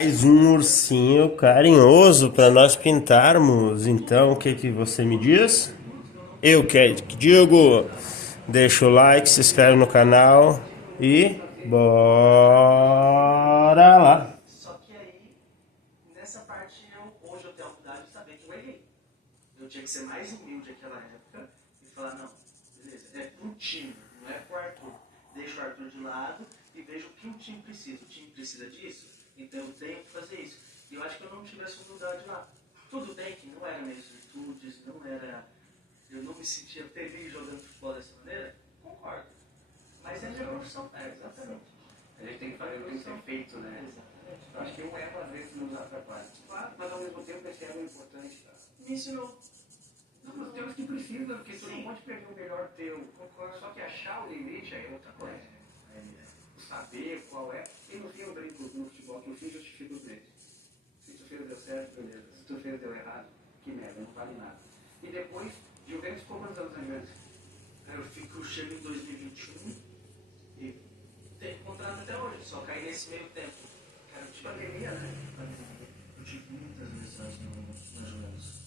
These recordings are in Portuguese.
Mais um ursinho carinhoso para nós pintarmos. Então, o que que você me diz? Eu que digo. Deixa o like, se inscreve no canal e bora lá. Só que aí, nessa parte, hoje eu tenho a humildade de saber que eu errei. Eu tinha que ser mais humilde naquela época e falar, não, beleza, é pro time, não é pro Arthur. Deixa o Arthur de lado e vejo o que o time precisa. O time precisa disso, então eu tenho que fazer isso. E eu acho que eu não tive essa humildade lá. Tudo bem que não eram minhas virtudes, não era... Eu não me sentia feliz jogando futebol dessa maneira, concordo. Mas é minha profissão, exatamente. A gente tem que fazer o que tem que ser feito, né? Exatamente. Eu acho que um erro às vezes nos atrapalha. Claro, mas ao mesmo tempo esse erro é importante. Tá? Me ensinou. Não, mas temos que precisa, porque tu não pode perder o melhor teu. Concordo. Só que achar o limite é outra coisa. O saber qual é. E no fim eu brinco no futebol que o fim justifica os meios. Se tu fez deu certo, beleza. Se tu fez deu errado, que merda, não vale nada. E depois, Juventus ficou quantos anos na Juventus? Eu chego em 2021 e tenho contrato até hoje, só caí nesse meio tempo. Cara, eu tive Pandemia, né? Eu tive muitas lesões nos joelhos.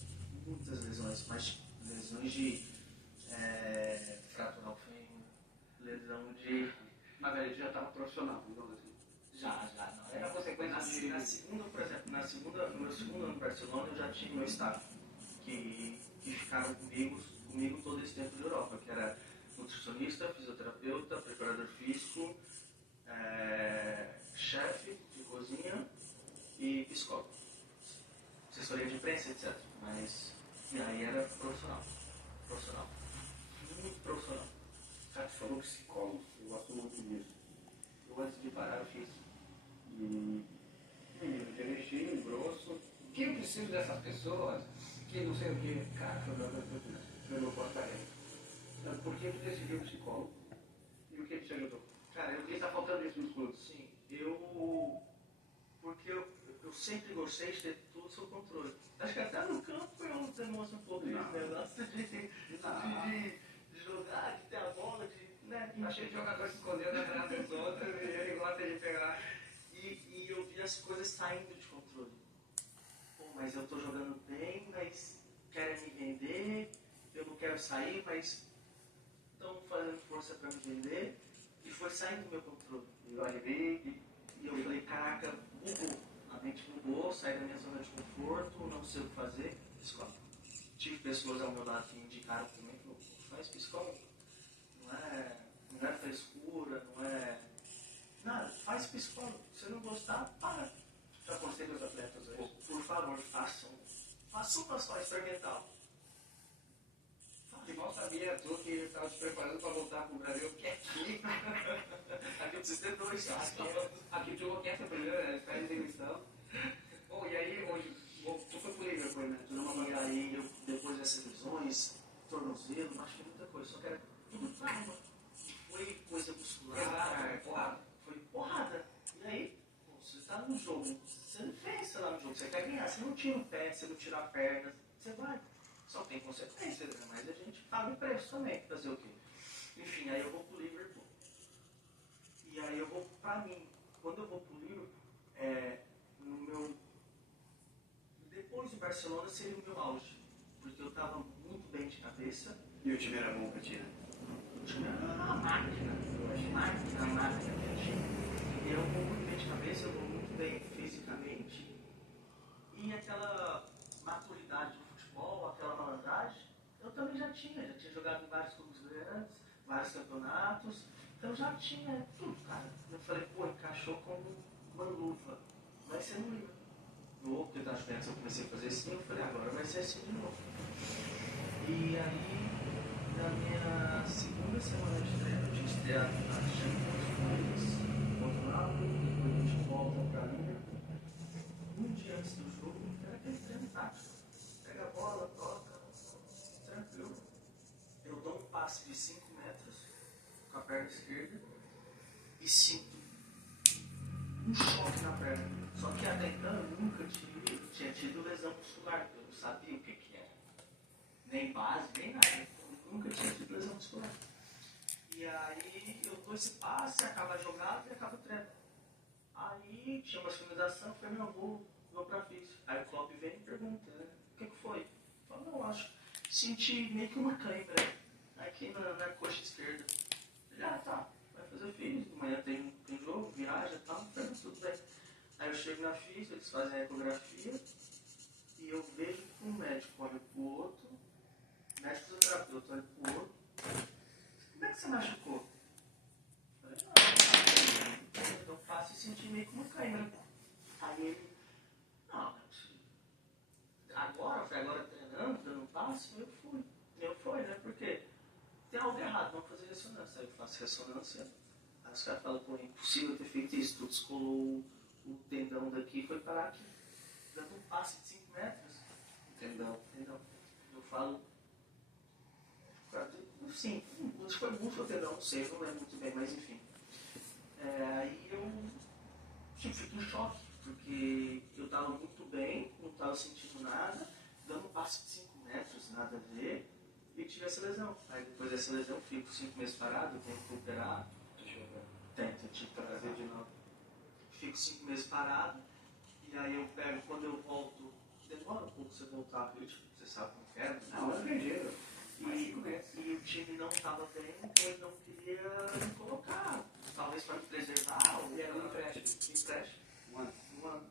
Muitas lesões, mas lesões de fraturar o fêmur, lesão de. Mas aí já estava profissional, digamos assim. Já, não. Era consequência Na de... segunda, por exemplo, no meu segundo ano no Barcelona, eu já tinha meu staff, que ficaram comigo todo esse tempo de Europa, que era nutricionista, fisioterapeuta, preparador físico, chefe de cozinha e psicólogo. Assessoria de imprensa, etc. Mas, e aí era profissional. Profissional. Muito profissional. Cara, tu falou psicólogo, eu gosto muito disso. Eu antes de parar eu fiz. E menino direitinho, grosso. O que eu preciso dessas pessoas que não sei o que, cara, eu não posso parar. Por que tu decidiu psicólogo? E o que te ajudou? Cara, O que está faltando isso nos clubes? sim, porque eu sempre gostei de ter tudo sob controle. Acho que até no campo eu demonstro um pouco esse negócio de jogar, de ter a bola, Tá cheio de jogador se escondendo atrás dos outros e ele gosta de pegar. E eu vi as coisas saindo de controle. Pô, mas eu tô jogando bem, mas querem me vender, eu não quero sair, mas estão fazendo força para me vender, e foi saindo do meu controle. E eu arrivei E eu falei, caraca, bugou. A mente bugou, saí da minha zona de conforto, não sei o que fazer, psicólogo. Tive pessoas ao meu lado que me indicaram também, que faz psicólogo. Não é frescura, não é nada. Faz psicólogo. Se não gostar, para. já aconselho os atletas hoje. Por favor, façam. Façam uma só experimental. Que mal sabia tu que estava te preparando para voltar para o Brasil, que aqui. Aqui eu preciso ter dois. Aqui tu enlouquece primeiro, né? Espera demissão. Bom, e aí hoje, tu foi pro Liverpool, né? Tu não E aí, depois dessas lesões, tornozelo, machuquei muita coisa, só que era tudo trauma. Foi coisa muscular, porrada. foi porrada. E aí, pô, você tá no jogo, você não pensa lá no jogo, você quer ganhar, você não tira o pé, você não tira a perna, você vai. Só tem consequências, né? Mas a gente paga o preço também, fazer o quê? Enfim, aí eu vou pro Liverpool. E aí eu vou pra mim. Quando eu vou pro Liverpool, no meu... Depois de Barcelona seria o meu auge. Porque eu tava muito bem de cabeça. E o time era bom pra ti, né? O time era uma máquina. Máquina que eu tinha. E eu vou muito bem de cabeça, eu vou muito bem fisicamente. E aquela maturidade do futebol, aquela malandragem, eu também já tinha jogado em vários clubes grandes, vários campeonatos, então já tinha tudo, cara. Eu falei, pô, encaixou como uma luva, vai ser no livro. No outro das pernas eu comecei a fazer assim, eu falei, agora vai ser assim de novo. E aí, na minha segunda semana de treino, eu tinha estreado na Champions contra o Napoli, depois a gente volta pra Liverpool. Um dia antes do jogo, era aquele treino tático. Pega a bola, toca, tranquilo. Eu dou um passe de 5 metros com a perna esquerda e sinto um choque na perna. Só que até então eu nunca tinha tido lesão muscular, eu não sabia o que era. Nem base, nem nada. Eu nunca tinha tido lesão muscular. E aí eu dou esse passe, acaba a jogada e acaba o treino. Aí tinha uma finalização, eu falei, não, vou pra física. Aí o Klopp vem e pergunta, né, o que foi? Eu falo, não, acho, senti meio que uma cãibra aqui na coxa esquerda. Ele, tá, vai fazer física, amanhã tem jogo, viaja e tal, tudo bem. Aí eu chego na física, eles fazem a ecografia e eu vejo que um médico olha pro outro, médico fisioterapeuta olha pro outro. Como é que você machucou? Eu falei, não, eu faço e senti meio que uma cãibra. Aí ele, não, agora treinando, dando um passo, eu fui, né? Porque tem algo errado, vamos fazer ressonância. Aí eu faço ressonância, aí os caras falam, pô, é impossível ter feito isso, tu descolou o tendão daqui e foi parar aqui, dando um passe de 5 metros. Tendão. Eu falo, sim, foi músculo ou tendão, não sei, não lembro muito bem, mas enfim. Aí eu fico em choque, porque eu estava muito bem, não estava sentindo nada, dando um passe de 5 metros, nada a ver, e tive essa lesão. Aí depois dessa lesão, fico 5 meses parado, tenho que operar, tento te trazer de novo. Fico 5 meses parado, e aí eu pego, quando eu volto, demora um pouco você voltar, porque você sabe como é, né? Não, eu entendi. E o time não estava bem, então ele não queria me colocar, talvez para me preservar, ou Era um empréstimo. Um ano.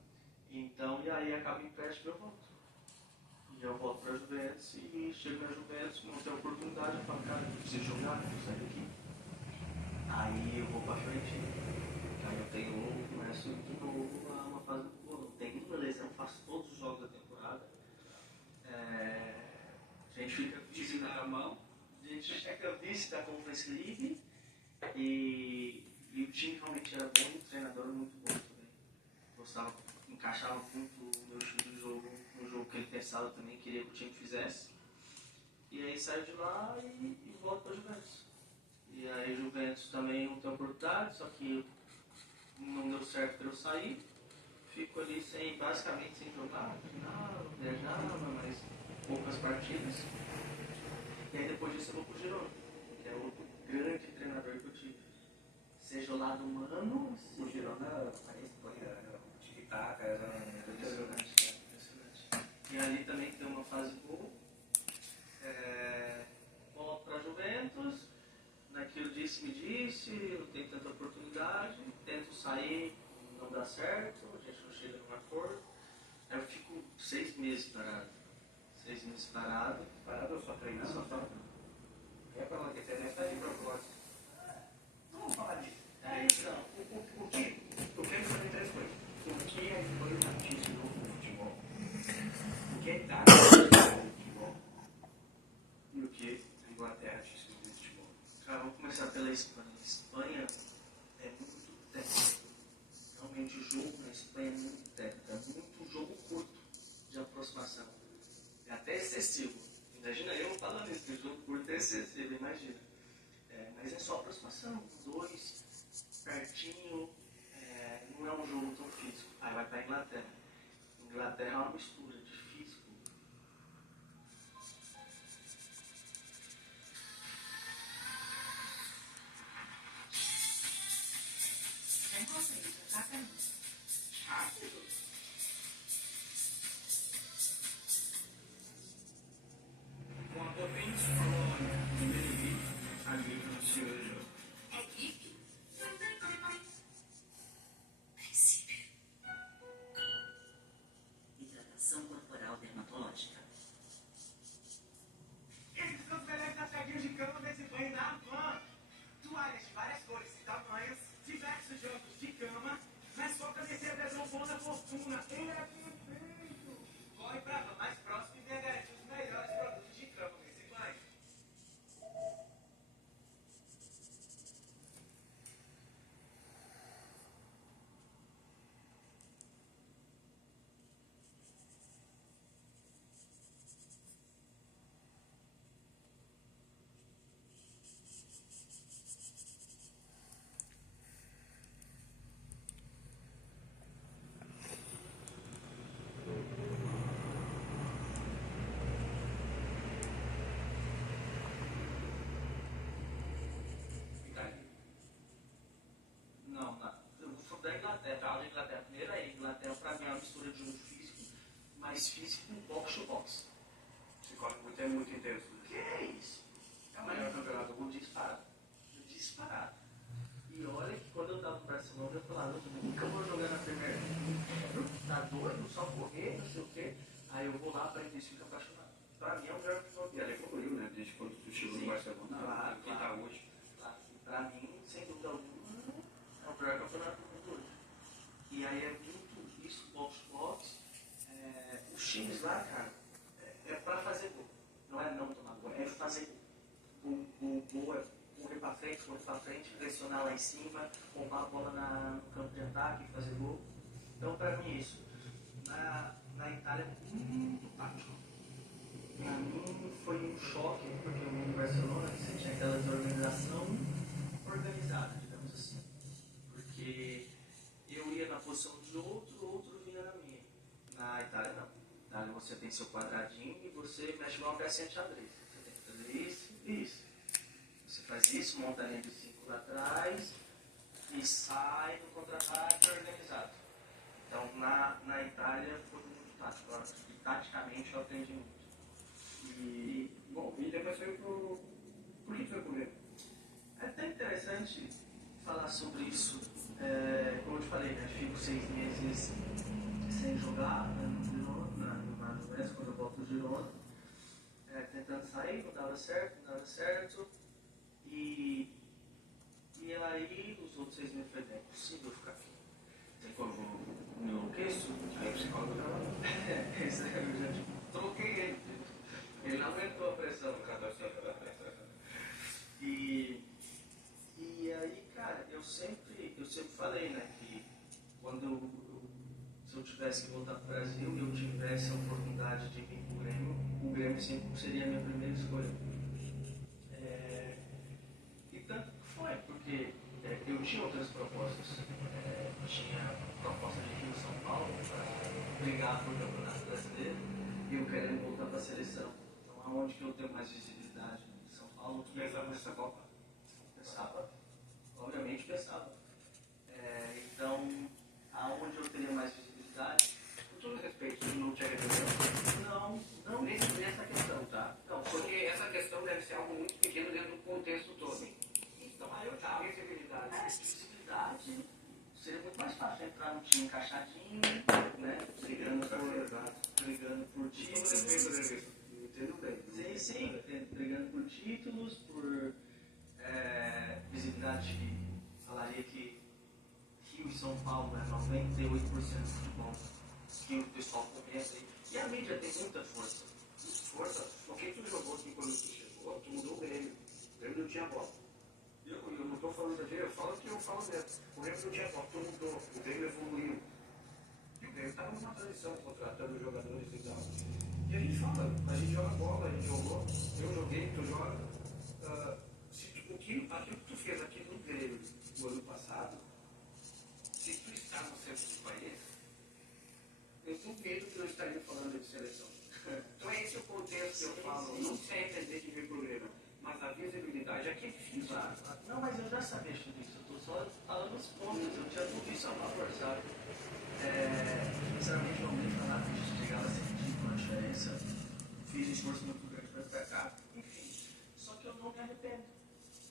Então, e aí acaba o empréstimo e eu volto. E eu volto para a Juventus e chego na Juventus, não tenho oportunidade, eu falo, cara, eu preciso jogar, eu saio daqui. Aí eu vou para frente, aí eu começo de novo uma fase muito boa. Não tem nenhuma lesão, faço todos os jogos da temporada. A gente fica vice na mão, a gente fica vice da Conference League e o time realmente era bom, o treinador era muito bom também. Gostava, encaixava muito o meu estilo de jogo, no jogo que ele pensava também, queria que o time fizesse. E aí saio de lá e volto para a Juventus. E aí Juventus também não tem oportunidade, só que não deu certo para eu sair. Fico ali basicamente sem jogar, final, viajava, mas poucas partidas. E aí depois disso eu vou pro Girona, que é outro grande treinador que eu tive. Seja o lado humano, O Girona, a Espanha, tic-tac, era impressionante. E ali também tem uma fase boa. Volto para Juventus, naquilo disse, não tem tanta oportunidade, tento sair, não dá certo, a gente não chega num acordo. Aí eu fico 6 meses parado. 6 meses parado. Parado ou só treinando? Só falta. É para lá que você está de propósito. Vamos falar disso. Então. Eu quero saber 3 coisas. O que a Espanha te ensinou com o futebol? O que a Itália te ensinou com o futebol? E o que a Inglaterra te ensinou com o futebol? Cara, vamos começar pela Espanha. A Espanha é muito técnico. Realmente o jogo na Espanha é muito técnico. É muito jogo curto de aproximação. É até excessivo. Imagina eu falando isso, que o jogo curto é excessivo, imagina. Mas é só aproximação, 2, pertinho, não é um jogo tão físico. Aí vai para a Inglaterra. Inglaterra é uma mistura de físico. Rápido. Uma potente colônia de Benedito, agricultura do jogo. É gripe? Princípio. Hidratação corporal dermatológica. Inglaterra. Falo de Inglaterra. Primeiro aí, Inglaterra pra mim é uma mistura de jogo físico, mais físico com box to box. Se corre muito, é muito intenso. Que é isso? É o melhor campeonato do mundo. Disparado. Disparado. E olha que quando eu tava no Barcelona, eu falava, eu nunca vou jogar na Premier League. Tá doido? Só correr, não sei o quê. Aí eu vou lá para e fico apaixonado. Pra mim é o melhor futebol. E ela evoluiu, né? Desde quando tu chegou no Barcelona, claro, que tá hoje. Claro. Pra mim, sem dúvida alguma, é o melhor campeonato do mundo hoje. E aí é muito isso, box to box. Os times lá, cara, é pra fazer gol. Não é não tomar gol, é fazer gol. O gol é correr pra frente, pressionar lá em cima, roubar a bola no campo de ataque e fazer gol. Então, pra mim, isso. Na Itália, muito tático. Pra mim, foi um choque, porque no Barcelona você tinha aquela desorganização organizada, digamos assim. Porque eu ia na posição de outro vinha na minha. Na Itália, não. Na Itália, você tem seu quadradinho e você mexe igual uma pecinha de xadrez. Você tem que fazer isso e isso. Você faz isso, monta a linha de 5 lá atrás e sai no contra-ataque organizado. Então, na Itália foi muito tático. E taticamente eu aprendi muito. E, bom, e depois foi pro... Por que foi pro Grêmio? É até interessante falar sobre isso. Como eu te falei, né? Fico 6 meses sem jogar no Girona, no Maranhão, quando eu volto do Girona. Tentando sair, não dava certo. E aí, os outros 6 meses, eu falei, é impossível ficar aqui. Tem como me enlouqueço? Aí o psicólogo não. Eu já troquei ele. Ele não aguentou a pressão, cara. E aí, cara, eu sempre falei, né, que quando se eu tivesse que voltar para o Brasil e eu tivesse a oportunidade de vir para o Grêmio sempre seria a minha primeira escolha. E tanto que foi, porque eu tinha outras propostas. Tinha proposta de Rio São Paulo para brigar por campeonato brasileiro e eu querendo voltar para a seleção. Então, aonde que eu tenho mais visibilidade? São Paulo, que pensava nessa Copa? Pensava, obviamente pensava. Então, aonde eu teria mais visibilidade? Com todo respeito, não te arrependeu? Não nessa questão, tá? Não, Porque essa questão deve ser algo muito pequeno dentro do contexto todo. Sim. Então, Aí eu já visibilidade. Visibilidade seria muito mais fácil entrar no time encaixadinho, né? Brigando por títulos. Entendo bem. Sim, brigando por títulos, por visibilidade. Falaria que Rio e São Paulo é 98% de futebol. Que o pessoal comenta aí. E a mídia tem muita força. Porque tu jogou aqui quando tu chegou, tu mudou o Grêmio. O Grêmio não tinha bola. Eu não estou falando aqui, eu falo que eu falo mesmo. O Grêmio não tinha bola, tu mudou. O Grêmio evoluiu. E o Grêmio estava numa transição, contratando jogadores e tal. E a gente fala, a gente joga bola, a gente jogou, eu joguei, tu joga. Aquilo que tu fez aqui no Grêmio no ano passado, se tu está no centro do país, eu duvido que não estaria falando de seleção. Então é esse o contexto que eu falo. Não se arrepender de vir pro Grêmio, mas a visibilidade aqui é difícil. Claro. Não, mas eu já sabia tudo isso. Eu estou só falando os pontos. Eu tinha tudo isso a favor, sabe? Sinceramente, não vou falar que a gente chegava a sentir uma diferença. Fiz um esforço muito grande para ficar cá. Enfim. Só que eu não me arrependo.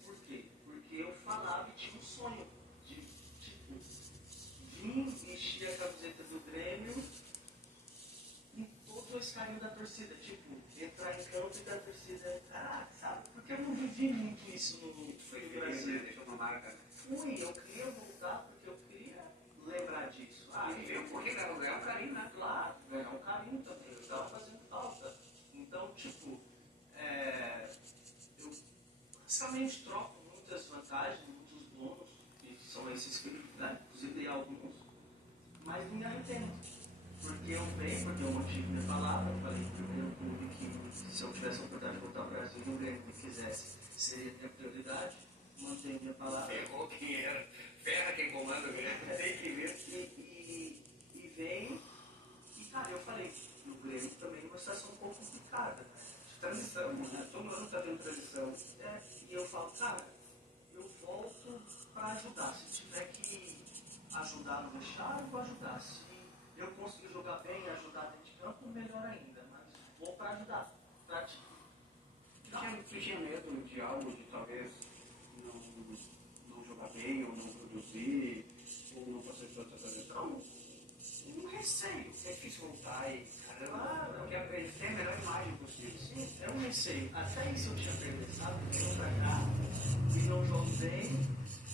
Por quê? Porque eu falava e tinha um sonho de, tipo, vir vestir a camiseta do Grêmio com todo esse carinho da torcida. Tipo, entrar em campo e da torcida entrar, sabe? Porque eu não vivi muito isso no Brasil. Deixou uma marca. Eu queria voltar porque eu queria lembrar disso. E veio porque ganhar um carinho, né? Claro, ganhar um carinho também. Eu estava fazendo falta. Então, tipo, eu basicamente troco muitas vantagens, muitos bônus, que são esses que, né, inclusive dei alguns, mas não me arrependo. Porque eu mantive minha palavra, eu falei que o primeiro clube que, se eu tivesse a oportunidade de voltar ao Brasil e o Grêmio me quisesse, seria ter prioridade, manter minha palavra. Ferrou quem era, ferra quem comanda o Grêmio, tem que ver. E veio, e cara, eu falei, o Grêmio também é uma situação um pouco complicada, né? De transição, né? Todo mundo está tendo transição. E eu falo, cara, eu volto para ajudar. Se tiver que ajudar no vestiário, vou ajudar. Se eu conseguir jogar bem e ajudar dentro de campo, melhor ainda. Mas vou para ajudar. Pra ti. Tu tinha medo de algo, de talvez não jogar bem, ou não produzir, ou não fazer tanta trajetória? Um receio. É difícil voltar e, caramba, Claro. porque ele tem a melhor imagem possível. Sim, é um receio. Até isso eu tinha pensado, eu vou pra cá e não jogo bem,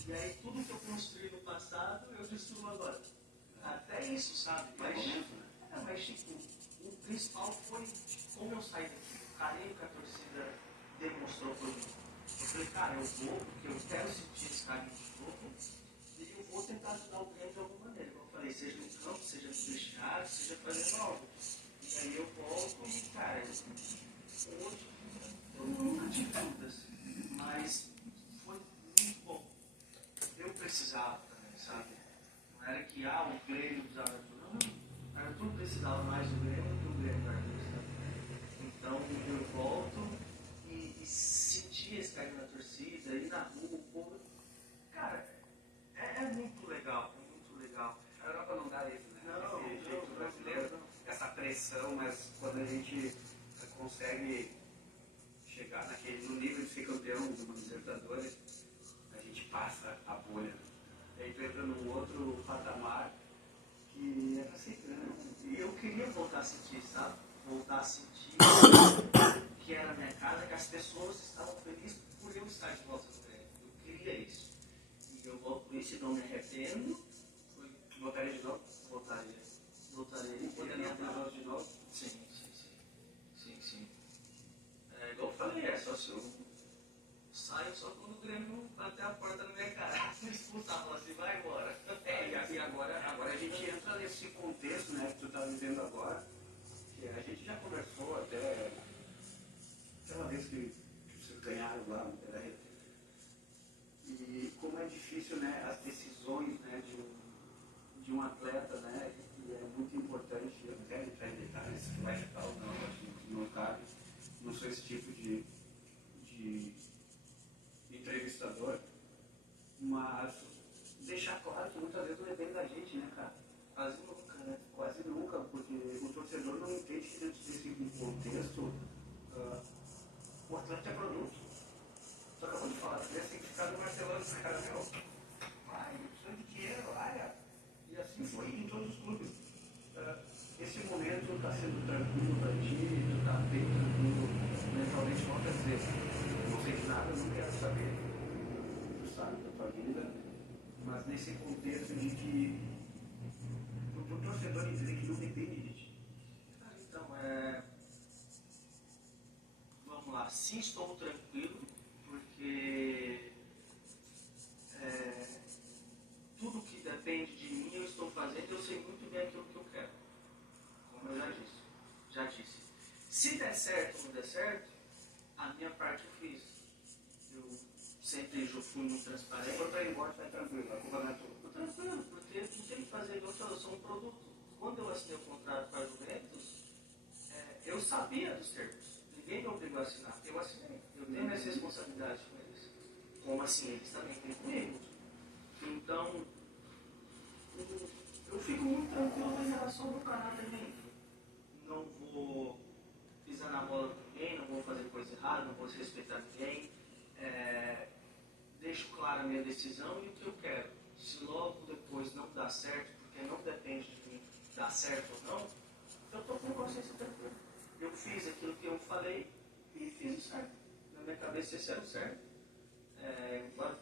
e aí tudo que eu construí no passado eu destruo agora. Até isso, sabe? Mas tipo, o principal foi como eu saí daqui, o carinho que a torcida demonstrou por mim. Eu falei, cara, eu vou, porque eu quero sentir esse carinho de novo, e eu vou tentar ajudar o Grêmio de alguma maneira. Como eu falei, seja no campo, seja no vestiário, seja fazendo algo. E aí eu volto e, cara, hoje eu nunca tive dúvidas, mas foi muito bom. Eu precisava também, sabe? Não era que o Grêmio usava tudo, não. Era tudo precisava mais do Grêmio do que o Grêmio da Argentina. Então eu volto e senti esse carinho na torcida, ir na rua, o povo. Cara, é muito legal, é muito legal. A Europa não dá isso, né? Não, Esse jeito brasileiro, essa pressão, mas quando a gente consegue chegar no nível de ser campeão de uma Libertadores, a gente passa a bolha. E aí tu entra num outro patamar que é pra ser grande. E eu queria voltar a sentir, sabe? Voltar a sentir que era a minha casa, que as pessoas estavam felizes por eu estar de volta no Grêmio. Eu queria isso. E eu volto com isso e não me arrependo. Voltaria de novo? Voltaria. Voltaria. Poderia ter jogos de novo? Sim. É igual eu falei, é só se eu saio só quando o Grêmio bater a porta na minha cara. Me expulsar, falar assim, vai embora. E agora a gente entra nesse contexto, né, que tu tá vivendo agora, que a gente já conversou até aquela vez que vocês ganharam lá no Beira-Rio. E como é difícil, né, as decisões, né, de um atleta, né, e é muito importante. Eu não quero entrar em detalhes se vai ficar ou não, acho que não cabe. Não sou esse tipo de entrevistador, mas deixar claro que muitas vezes não depende da gente, né, cara? Quase nunca, né? Quase nunca, porque o torcedor não entende que dentro desse contexto o atleta é produto. Tu acabou de falar, tu tem que ficar no Barcelona, esse cara, meu, vai, precisa de dinheiro, vai. E assim foi em todos os clubes. Esse momento está sendo tranquilo para ti, tu está bem tranquilo mentalmente, não quer dizer, não sei de nada, não quero saber. Tu sabe da tua vida, mas nesse contexto de que o torcedor entender que não depende de ti. Então, vamos lá. Sim, estou tranquilo, porque tudo que depende de mim eu estou fazendo, eu sei muito bem aquilo que eu quero. Como eu já disse. Se der certo ou não der certo, a minha parte eu fiz. Eu sempre fui muito transparente. Se for para ir embora, vai tranquilo, a culpa não é tua. Tô tranquilo, porque tu tem que fazer igual eu sou um produto. Quando eu assinei o contrato com a Juventus, eu sabia dos termos. Ninguém me obrigou a assinar. Eu assinei. Eu tenho essa responsabilidade com eles. Como assim, eles também têm comigo. Então, eu fico muito tranquilo em relação ao caráter dele. Não vou pisar na bola com ninguém, não vou fazer coisa errada, não vou desrespeitar ninguém. Deixo clara a minha decisão e o que eu quero. Se logo depois não dá certo, porque não depende de mim dar certo ou não, eu estou com consciência tranquila. Eu fiz aquilo que eu falei e fiz o certo. Na minha cabeça esse era o certo. Igual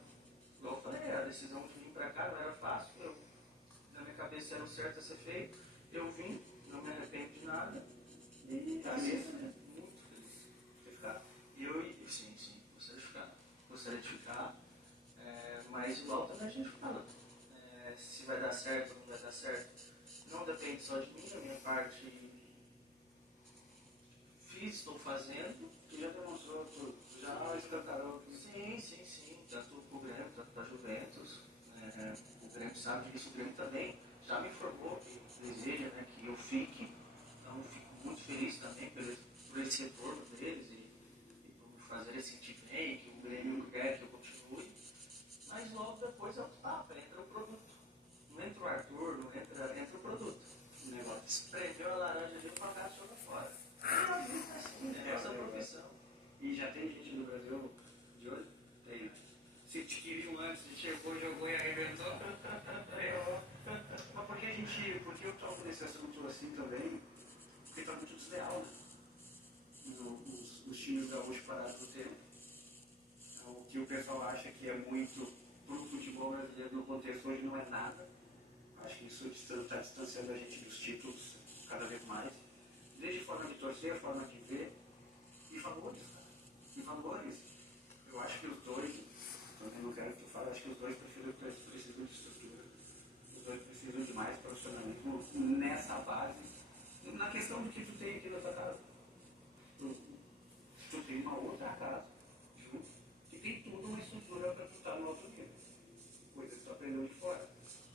eu falei, a decisão de vir para cá não era fácil. Na minha cabeça era o certo a ser feito. Eu vim, não me arrependo de nada. E assim, muito feliz de ficar. Sim, gostaria de ficar. Mas igual também a gente fala. Se vai dar certo ou não vai dar certo, não depende só de mim, a minha parte fiz, estou fazendo. Tu já demonstrou, tu já escancarou. Sim. Tanto o Grêmio, tanto da Juventus. O Grêmio sabe disso, o Grêmio também já me informou que deseja, né, que eu fique. Então fico muito feliz também por esse retorno deles e por me fazer sentir bem, que o Grêmio quer que eu continue. Mas logo depois é outro papo, entra o produto. Não entra espremeu a laranja ali pra cá e joga fora. É essa profissão. E já tem gente no Brasil de hoje? Tem. Se te queriam antes, chegou, jogou e arrebentou. Mas por que eu toco nesse assunto assim também? Porque tá muito desleal, né? Os times gaúchos parados no tempo. O que o pessoal acha que é muito pro futebol brasileiro no contexto hoje não é nada. Acho que isso está distanciando a gente dos títulos cada vez mais. Desde forma de torcer, forma de ver e valores, cara. E valores. Eu acho que os dois, também não quero que tu fale, acho que os dois precisam de estrutura. Os dois precisam de mais profissionalismo nessa base. Na questão do que tu tem aqui na tua casa. Tu tem uma outra casa, junto, que tem tudo uma estrutura para tu estar no outro nível. Coisa que tu aprendeu de fora.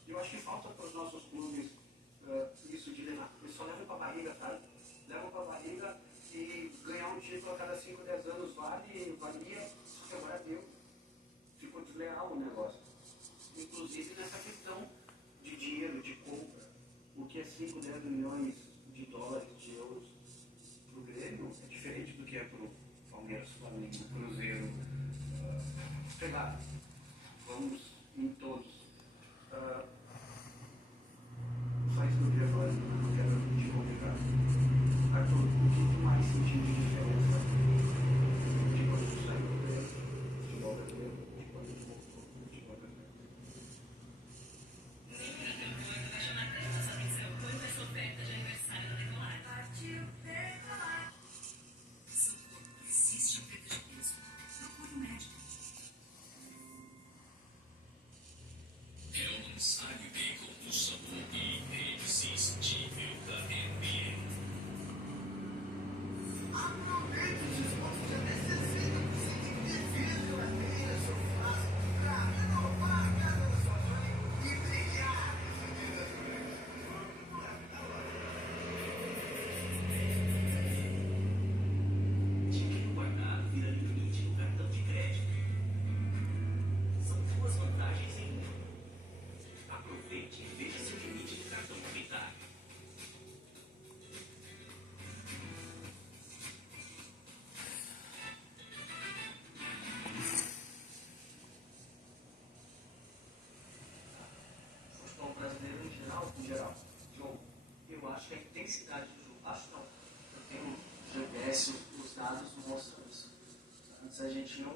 Eu acho que falta para os nossos clubes isso de levar. Eles só levam para a barriga, sabe? Levam para a barriga e ganhar um título a cada 5, 10 anos valia, só que agora deu. Ficou desleal o negócio. Inclusive nessa questão de dinheiro, de compra. O que é 5, 10 milhões de dólares, de euros para o Grêmio é diferente do que é para o Palmeiras, Flamengo, Cruzeiro. Pegar. Vamos em todos. Só isso que eu queria falar, não quero te complicar. Arthur, o que tu mais sentiu de diferença de quando tu saiu do Grêmio, futebol brasileiro, de quando tu voltou no futebol brasileiro? Dinheiro guardado vira limite no cartão de crédito. São duas vantagens em uma. Aproveite e veja seu limite no cartão mobiliário. O futebol brasileiro em geral, João, eu acho que a intensidade do jogo, acho não, eu tenho GPS, os dados mostram isso. Antes a gente não,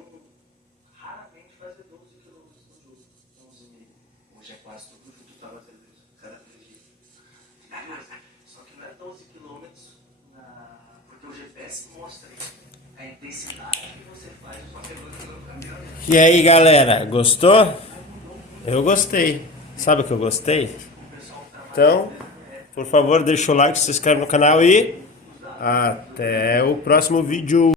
raramente fazia 12 quilômetros no jogo, 11,5. Hoje é quase todo jogo, tu tá fazendo isso, cada 3 dias. Só que não é 12 quilômetros, porque o GPS mostra a intensidade que você faz só pegando o caminhão. E aí, galera, gostou? Eu gostei. Sabe o que eu gostei? Então, por favor, deixa o like, se inscreve no canal e até o próximo vídeo.